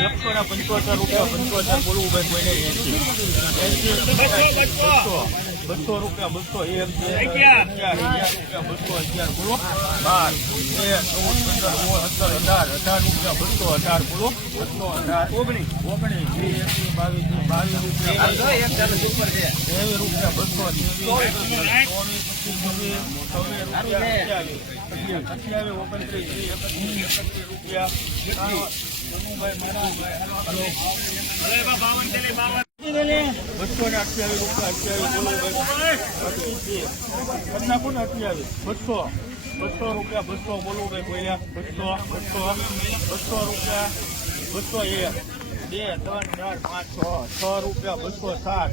એકસો ના પંચોતેર રૂપિયા પંચોતેર બોલવું ભાઈ કોઈને બસો રૂપિયા બસો એક બે અગિયાર. અગિયાર રૂપિયા બસો અગિયાર બોલો. બાર તેર ચૌદ પંદર સોળ સત્તર અઢાર અઢાર રૂપિયા બસો અઢાર બોલો. બસો અઢાર. ઓગણીસ ઓગણીસ વીસ બાવીસ બાવીસ રૂપિયા. તેવી રૂપિયા બસો રૂપિયા ચોવીસ રૂપિયા. બસો ને અઠ્યાવીસ રૂપિયા. અઠ્યાવીસ બોલો અઠ્યાવીસ બસો બસો રૂપિયા બસો બોલો ભાઈ બોલ્યા બસો બસો બસો રૂપિયા બસો એક બે ત્રણ ચાર પાંચ છ છ રૂપિયા બસો સાત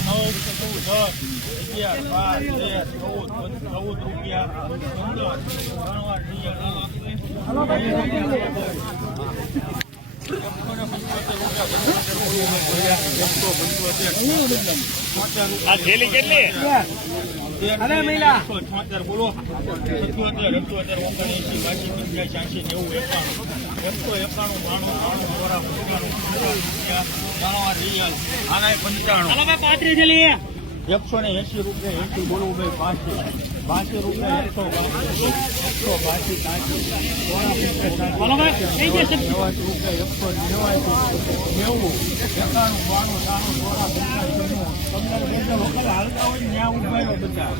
નવ દસ અગિયાર બાર તેર ચૌદ ચૌદ રૂપિયા બસો ચૌદ પંદર પંદર આ થેલી કેટલી? અરે મહિલા. બોલો. સત્યોતેર અઠ્યોતેર ઓગણએંસી બાસી પંચ્યાસી છ્યાસી નેવું એકાણું. એકસો એકાણું બાણું બાણું ચોરા પંચાણું રિયલ. આના પંચાણું. પાંત્રીસ એકસો ને એસી રૂપિયા એસી બોલવું ભાઈ પાંચી પાંચી રૂપિયા એકસો બાસી એકસો બાસી ભાઈ નેવાસી રૂપિયા એકસો નેવાસી. નેવું. એકાણું બાણું ચોરા પંચાણું તમને બધા લોકલ હાલતા હોય ત્યાં ઉભાયો બધા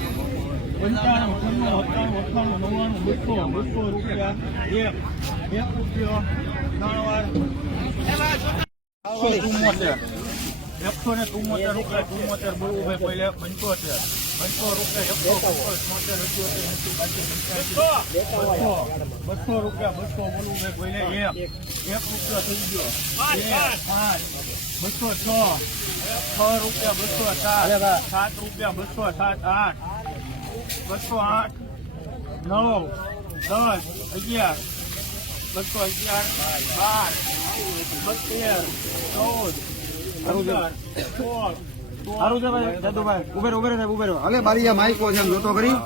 પંચાણું છન્નું સત્તાણું અઠ્ઠાણું નવ્વાણું બસો બસો રૂપિયા. એક એક રૂપિયો ત્રણ વાર. ચુમ્મોતેર એકસો ને ચુમ્મોતેર રૂપિયા ચુમ્મોતેર બોલવું ભાઈ પહેલે પંચોતેર. બાસી રૂપિયા બસો બોલવું ભાઈ પહેલે એક. એક રૂપિયો થઈ ગયો. બે પાંચ. બસો છ છ રૂપિયા બસો સાત સાત રૂપિયા બસો સાત આઠ બસો આઠ નવ દસ અગિયાર બસો અગિયાર બાર બત્તેર ચૌદ અગિયાર સોળ સારું છે ભાઈ જાદુભાઈ ઉભેર રહો, ઉભે રહો સાહેબ ઉભે રહો હાલે બારીયા માઇકો છે આમ જોતો કરી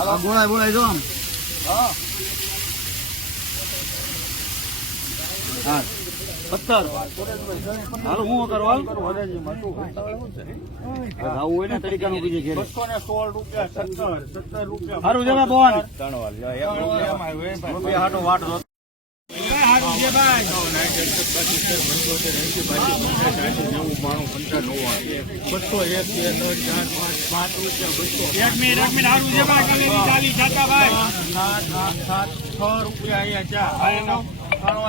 આ બોલાય બોલાય જો આમ હા સત્તર હાલો હું કરો આવું હોય ને તરીકાનું બીજે ઘેરે. સોળ રૂપિયા સત્તર સત્તર રૂપિયા સારું છે બોન રૂપિયા હાટો વાટ બસો એક બે ત્રણ ચાર પાંચ પાંચ રૂપિયા બસો એક મિનિટ એક મિનિટ સારું છે ભાઈ ચાલી છાતા ભાઈ. સાત સાત છ રૂપિયા અહીંયા ચા હાલો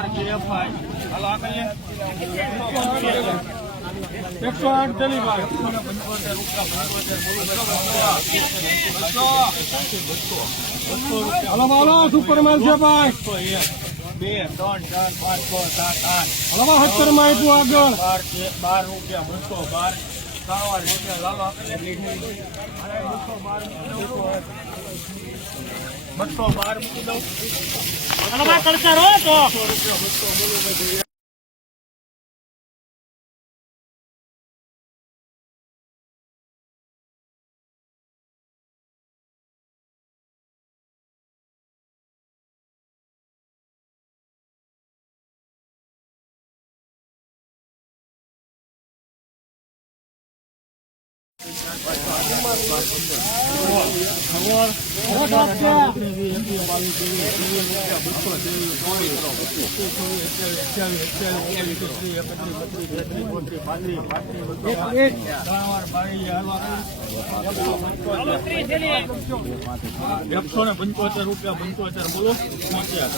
એકસો આઠ ભાઈ હાલો હાલો સુપર માલ છે ભાઈ બે ત્રણ ચાર પાંચ છ સાત આઠ હલવા સત્તરમાં આપ્યું આગળ બાર બાર રૂપિયા બસો બાર ત્રણ રૂપિયા લાલો બાર બસો બાર મૂકી દઉં. રૂપિયા એકસો ને પંચોતેર રૂપિયા, પંચોતેર બોલો છોતેર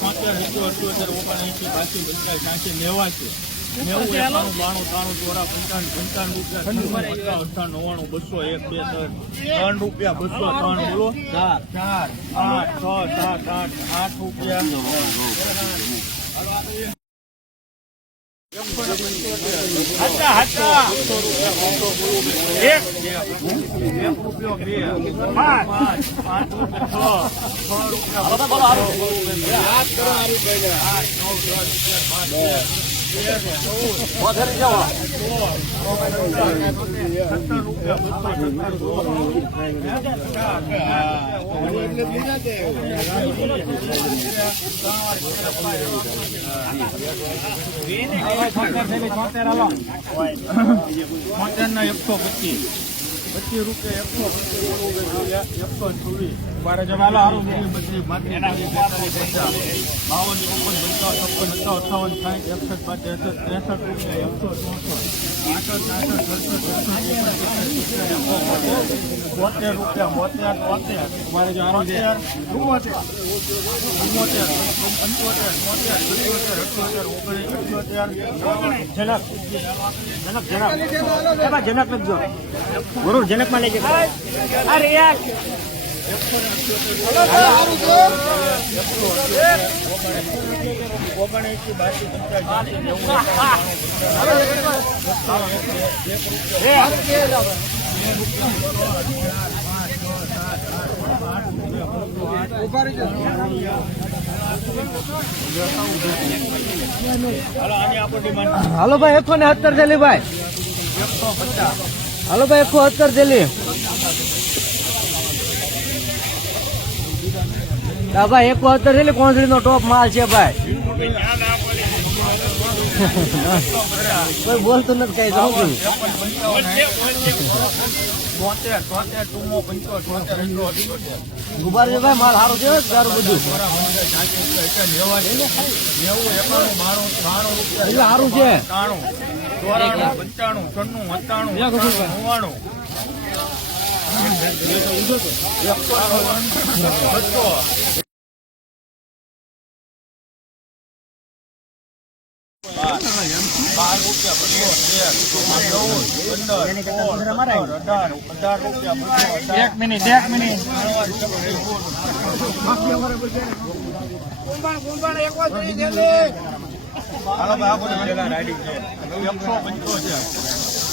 છોતેર એકસો અઠ્યોતેર ઓગણએંસી બાસી પંચાયત સાંસી, નેવાસી. બાણું ત્રાણું ચોરા પંચાવન પંચાવન રૂપિયા અઠ્ઠાણું નવ્વાણું બસો એક બે ત્રણ ત્રણ રૂપિયા બસો ત્રણ બોલો. ચાર. ચાર આઠ છ સાત આઠ આઠ રૂપિયા. એકસો પચીસ. રૂપિયા એકસો પચીસ રૂપિયા એકસો ચોવીસ બારે જમાલો હારું બત્રીસ બાવન, ચોપન પંચાવન છપ્પન, સત્તાવન અઠાવન સાઠ એકસઠ પાંચ ત્રેસઠ રૂપિયા, એકસો ચોસઠ બોતેર રૂપિયા બોતેર બોતેર. મારે જો આરો છે. ચુમ્મોતેર. ચુમ્મોતેર પંચોતેર બોતેર પંચોતેર અઠ્યોતેર ઓગણીસ અઠ્યોતેર. જનક. જનક જનક. જનક લખજો. બરોબર જનકમાં લઈ લેજે અરે યાર. હાલો ભાઈ એકસો ને સત્તર થેલી ભાઈ. હાલો ભાઈ એકસો સત્તર થેલી હા ભાઈ સત્તર થેલી કોંસળી નો ટોપ માલ છે ભાઈ. કોઈ બોલતું નથી કઈ જવું ગુબાર ભાઈ માલ સારું છે સારું બધું. સારું છે. ચોરાણું પંચાણું છન્નું સત્તાણું નવ્વાણું. બાર રૂપિયા અઢાર અઢાર રૂપિયા રાઈડિંગ છે. એકસો પંચોતેર.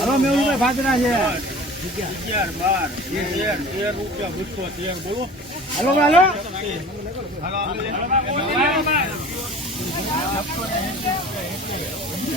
હલો પાંચ છ હલો. અગિયાર બાર તેર તેર રૂપિયા બસો તેર બોલો હલો હલો એક